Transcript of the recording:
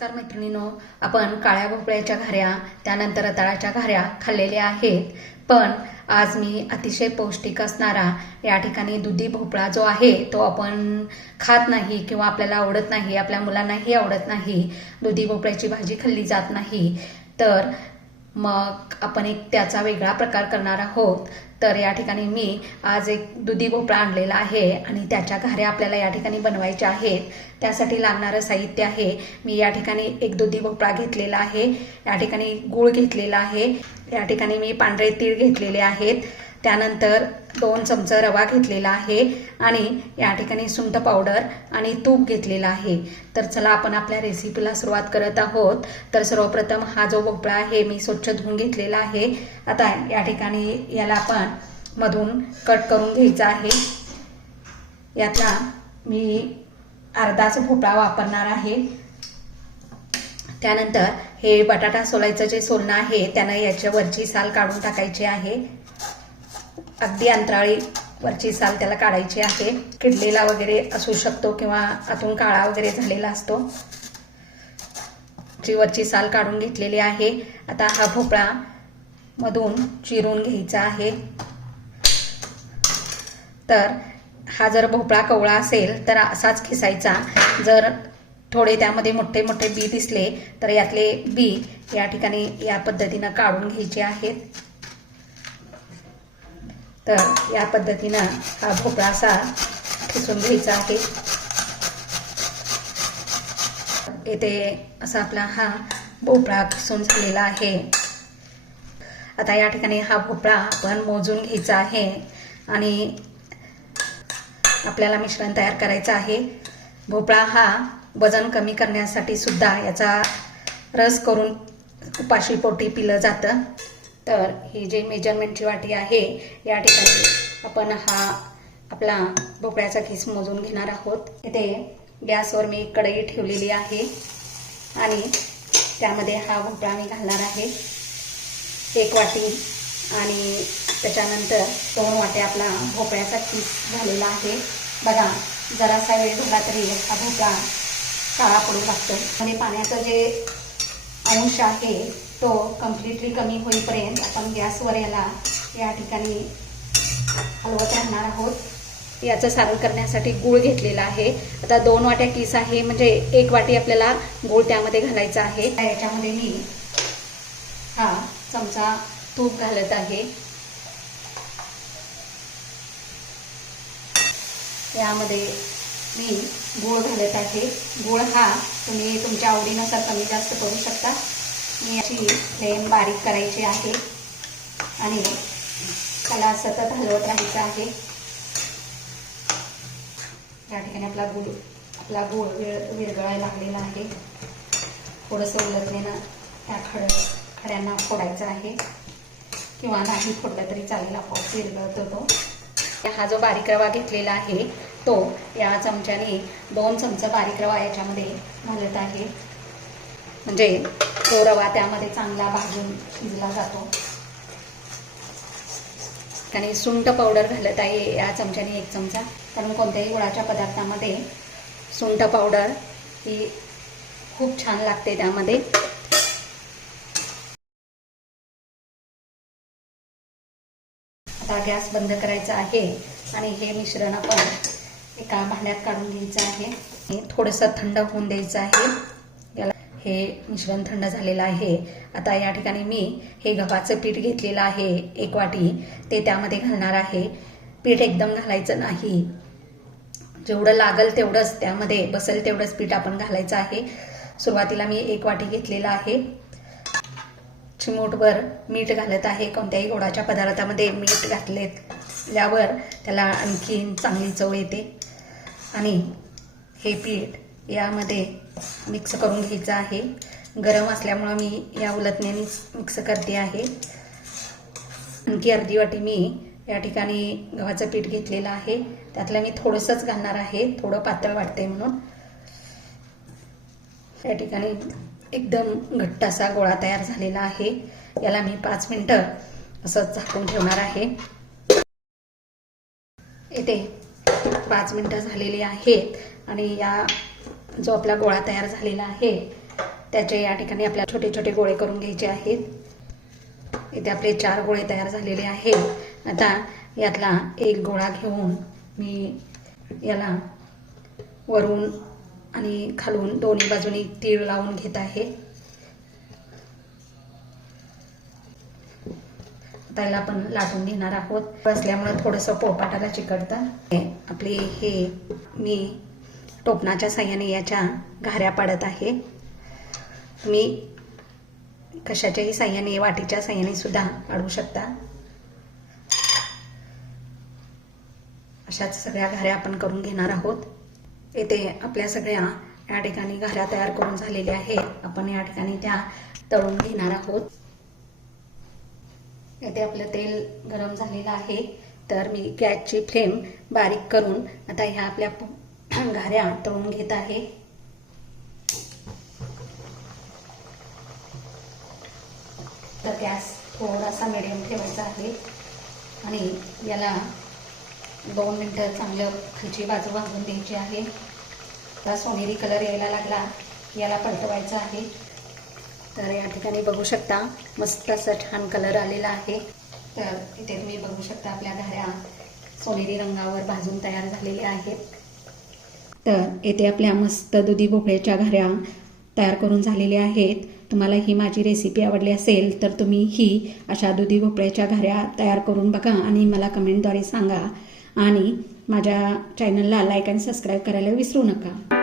नमस्कार मैत्रिणींनो, आपण काळ्या भोपळ्याच्या घाऱ्या त्यानंतर रताळ्याच्या घाऱ्या खाल्लेल्या आहेत. पण आज मी अतिशय पौष्टिक असणारा या ठिकाणी दुधी भोपळा जो आहे तो आपण खात नाही किंवा आपल्याला आवडत नाही, आपल्या मुलांनाही आवडत नाही. दुधी भोपळ्याची भाजी खाल्ली जात नाही. तर मग आपण एक त्याचा वेगळा प्रकार करणार आहोत. तर या ठिकाणी मी आज एक दुधी भोपळा आणलेला आहे आणि त्याच्या घाऱ्या आपल्याला या ठिकाणी बनवायच्या आहेत. त्यासाठी लागणारं साहित्य आहे, मी या ठिकाणी एक दुधी भोपळा घेतलेला आहे, या ठिकाणी गूळ घेतलेला आहे, या ठिकाणी मी पांढरे तीळ घेतलेले आहेत, त्यानंतर 2 चमचे रवा घेतलेला आहे आणि या ठिकाणी सुंठ पावडर आणि तूप घेतलेला आहे. तर चला आपण आपल्या रेसिपीला सुरुवात करत आहोत. तर सर्वप्रथम हा जो भोपळा आहे मी स्वच्छ धुवून घेतलेला आहे. आता या ठिकाणी याला आपण मधून कट करून घ्यायचा आहे. यातला मी अर्धाच भोपळा वापरणार आहे. त्यानंतर हे बटाटा सोलायचं जे सोलणं आहे त्यानं याच्या वरची साल काढून टाकायची आहे. अगदी अंतराळी वरची साल त्याला काढायची आहे. किडलेला वगैरे असू शकतो किंवा आतून काळा वगैरे झालेला असतो. वरची साल काढून घेतलेली आहे. आता हा भोपळा मधून चिरून घ्यायचा आहे. तर हा जर भोपळा कवळा असेल तर असाच खिसायचा. जर थोडे त्यामध्ये मोठे मोठे बी दिसले तर यातले बी या ठिकाणी या पद्धतीनं काढून घ्यायचे आहेत. तर या पद्धतीनं हा भोपळा असा खिसून घ्यायचा आहे. इथे असा आपला हा भोपळा खिसून झालेला आहे. आता या ठिकाणी हा भोपळा आपण मोजून घ्यायचा आहे आणि आपल्याला मिश्रण तयार करायचं आहे. भोपळा हा वजन कमी करण्यासाठी सुद्धा याचा रस करून उपाशी पोटी पिलं जातं. तर ही जी मेजरमेंटची वाटी आहे या ठिकाणी आपण हा आपला भोपळ्याचा खिस मोजून घेणार आहोत. इथे गॅसवर मी एक कढई ठेवलेली आहे आणि त्यामध्ये हा भोपळा मी घालणार आहे. 1 वाटी आणि त्याच्यानंतर 2 वाट्या आपला भोपळ्याचा खिस झालेला आहे. बघा, जरासा वेळ झाला तरी हा भोपळा काळा पडू लागतो आणि पाण्याचं जे अंश आहे तो कम्प्लिटली कमी होईपर्यंत आपण गॅसवर याला या ठिकाणी हलवत राहणार आहोत. याचं सारण करण्यासाठी गूळ घेतलेला आहे. आता 2 वाट्या किस आहे म्हणजे 1 वाटी आपल्याला गूळ त्यामध्ये घालायचा आहे. याच्यामध्ये मी हा चमचा तूप घालत आहे. यामध्ये मी गूळ घालत आहे. गूळ हा तुम्ही तुमच्या आवडीनुसार कमी जास्त करू शकता. मी याची फ्लेम बारीक करायची आहे आणि त्याला सतत हलवत राहायचं आहे. या ठिकाणी आपला गूळ विरघळायला लागलेला आहे. थोडंसं उलटण्यानं त्या खड्यांना फोडायचं आहे किंवा नाही फोडलं तरी चालेल, आपोआप विरघळतो तो. हा जो बारीक रवा घेतलेला आहे तो या चमच्याने 2 चमचे बारीक रवा याच्यामध्ये घालत आहे, म्हणजे तो रवा त्यामध्ये चांगला भाजून शिजला जातो. आणि सुंठ पावडर घालत आहे या चमच्याने 1 चमचा, कारण कोणत्याही गुळाच्या पदार्थामध्ये सुंठ पावडर ही खूप छान लागते त्यामध्ये. आता गॅस बंद करायचा आहे आणि हे मिश्रण आपण एका भांड्यात काढून घ्यायचं आहे. थोडंसं थंड होऊन द्यायचं आहे. याला हे मिश्रण थंड झालेलं आहे. आता या ठिकाणी मी हे गव्हाचं पीठ घेतलेलं आहे 1 वाटी, ते त्यामध्ये घालणार आहे. पीठ एकदम घालायचं नाही, जेवढं लागल तेवढंच त्यामध्ये बसेल तेवढंच पीठ आपण घालायचं आहे. सुरुवातीला मी 1 वाटी घेतलेला आहे. चिमूटभर मीठ घालत आहे. कोणत्याही गोडाच्या पदार्थामध्ये मीठ घातल्यावर त्याला आणखीन चांगली चव येते. आणि हे पीठ यामध्ये मिक्स करून घ्यायचं आहे. गरम असल्यामुळं मी या उलटण्यानेच मिक्स करते आहे. आणखी अर्धी वाटी मी या ठिकाणी गव्हाचं पीठ घेतलेलं आहे, त्यातलं मी थोडंसंच घालणार आहे, थोडं पातळ वाटते म्हणून. या ठिकाणी एकदम घट्ट असा गोळा तयार झालेला आहे. याला मी 5 मिनिटं असंच झाकून ठेवणार आहे. इथे 5 मिनिटं झालेली आहेत आणि या जो आपला गोळा तयार झालेला आहे त्याचे या ठिकाणी आपल्याला छोटे छोटे गोळे करून घ्यायचे आहेत. इथे आपले 4 गोळे तयार झालेले आहेत. आता यातला एक गोळा घेऊन मी याला वरून आणि खालून दोन्ही बाजूनी तीळ लावून घेत आहे. त्याला आपण लाटून घेणार आहोत. असल्यामुळे थोडंसं पोळपाटाला चिकटतं. आपली हे मी टोपणाच्या साह्याने याच्या घाऱ्या पाडत आहे. मी कशाच्याही साह्याने, वाटीच्या साह्याने सुद्धा पाडू शकता. अशाच सगळ्या घाऱ्या आपण करून घेणार आहोत. येथे आपल्या सगळ्या या ठिकाणी घाऱ्या तयार करून झालेल्या आहेत. आपण या ठिकाणी त्या तळून घेणार आहोत. येथे आपलं तेल गरम झालेलं आहे. तर मी गॅसची फ्लेम बारीक करून आता ह्या आपल्या घाऱ्या तळून घेत आहे. तर गॅस थोडासा मिडियम ठेवायचा आहे आणि याला 2 मिनिटं चांगलं खालची बाजू भाजून द्यायची आहे. आता सोनेरी कलर यायला लागला याला परतवायचा आहे. तर या ठिकाणी बघू शकता मस्त असा छान कलर आलेला आहे. तर इथे तुम्ही बघू शकता आपल्या घाऱ्या सोनेरी रंगावर भाजून तयार झालेल्या आहेत. तर येथे आपल्या मस्त दुधी भोपळ्याच्या घाऱ्या तयार करून झालेल्या आहेत. तुम्हाला ही माझी रेसिपी आवडली असेल तर तुम्ही ही अशा दुधी भोपळ्याच्या घाऱ्या तयार करून बघा आणि मला कमेंटद्वारे सांगा. आणि माझ्या चॅनलला लाईक आणि सबस्क्राईब करायला विसरू नका.